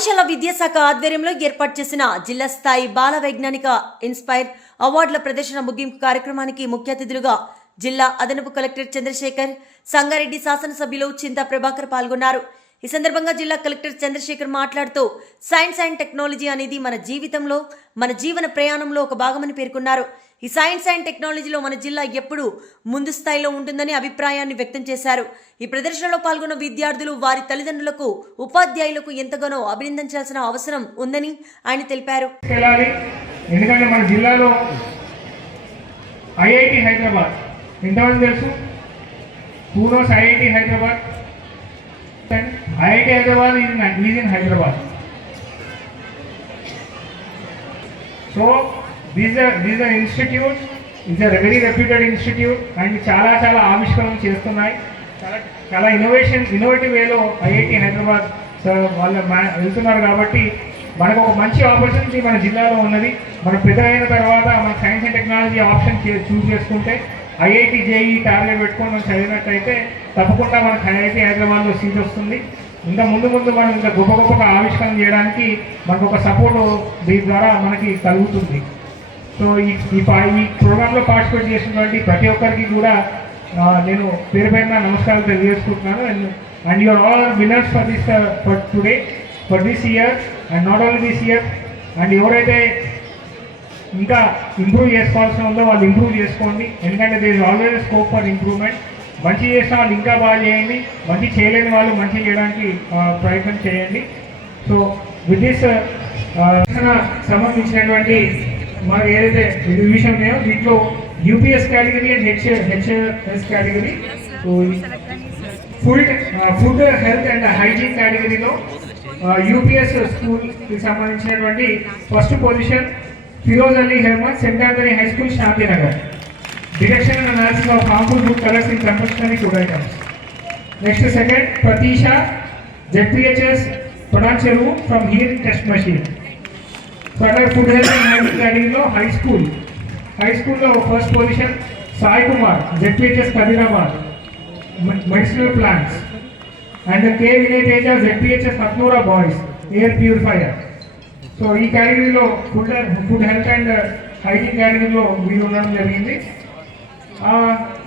పాఠశాల విద్యాశాఖ ఆధ్వర్యంలో ఏర్పాటు చేసిన జిల్లా స్థాయి బాల వైజ్ఞానిక ఇన్స్పైర్ అవార్డుల ప్రదర్శన ముగింపు కార్యక్రమానికి ముఖ్య అతిథులుగా జిల్లా అదనపు కలెక్టర్ చంద్రశేఖర్ సంగారెడ్డి శాసనసభ్యులు చింతా ప్రభాకర్ పాల్గొన్నారు. ఈ సందర్భంగా జిల్లా కలెక్టర్ చంద్రశేఖర్ మాట్లాడుతూ సైన్స్ అండ్ టెక్నాలజీ అనేది మన జీవితంలో మన జీవన ప్రయాణంలో ఒక భాగమని పేర్కొన్నారు. ఈ సైన్స్ అండ్ టెక్నాలజీలో మన జిల్లా ఎప్పుడూ ముందు స్థాయిలో ఉంటుందని అభిప్రాయాన్ని వ్యక్తం చేశారు. ఈ ప్రదర్శనలో పాల్గొన్న విద్యార్థులు వారి తల్లిదండ్రులకు ఉపాధ్యాయులకు ఎంతగానో అభినందించాల్సిన అవసరం ఉందని ఆయన తెలిపారు. ఎందుకంటే మన జిల్లాలో ఐఐటి హైదరాబాద్. ఎంతమంది తెలుసు? పూర్వస్ IIT Hyderabad IIT Hyderabad is is in Hyderabad. So these these are institute. Is are very reputed institute. And చాలా చాలా ఆవిష్కరణలు చేస్తున్నాయి. చాలా చాలా ఇన్నోవేషన్ ఇన్నోవేటివ్ వేలో ఐఐటి హైదరాబాద్ సార్ వాళ్ళు వెళ్తున్నారు కాబట్టి మనకు ఒక మంచి ఆపర్చునిటీ మన జిల్లాలో ఉన్నది. మనం పెద్ద అయిన తర్వాత మన science and technology option choose చేసుకుంటే ఐఐటి జేఈ టార్గెట్ పెట్టుకొని మనం చదివినట్టయితే తప్పకుండా మనకు ఐఐటి హైదరాబాద్లో సీట్ వస్తుంది. ఇంకా ముందు ముందు మనం ఇంకా గొప్ప గొప్పగా ఆవిష్కరణ చేయడానికి మనకు ఒక సపోర్ట్ దీని ద్వారా మనకి కలుగుతుంది. సో ఈ ఈ ప్రోగ్రాంలో పార్టిసిపేట్ చేసినటువంటి ప్రతి ఒక్కరికి కూడా నేను పేరు పైన నమస్కారాలు తెలియజేసుకుంటున్నాను. And and your all winners for this for today for this year and not only this year and ఎవరైతే ఇంకా ఇంప్రూవ్ చేసుకోవాల్సిన ఉందో వాళ్ళు ఇంప్రూవ్ చేసుకోండి. ఎందుకంటే there is always scope for improvement మంచి చేసిన వాళ్ళు ఇంకా బాగా చేయండి. మంచి చేయలేని వాళ్ళు మంచి చేయడానికి ప్రయత్నం చేయండి. సో విత్ దిస్ సంబంధించినటువంటి మన ఏదైతే విషయం ఉన్నాయో దీంట్లో UPS category and H HS category so food food health and hygiene కేటగిరీలో యూపీఎస్ స్కూల్కి సంబంధించినటువంటి first position Firoz Ali Hemant sanitary high school Shanti Nagar direction house colours in compulsory next second Pratisha ZPHS Pradhan चेरू from here test machine further food health low high school high school low first position Sai Kumar ZPHS Kabirabad medicinal plants and K Vinay Teja ZPHS Matnura boys air purifier so ఈ కేటగిరీలో food food health and hygiene కేటగిరీలో వీళ్ళు ఉండడం జరిగింది.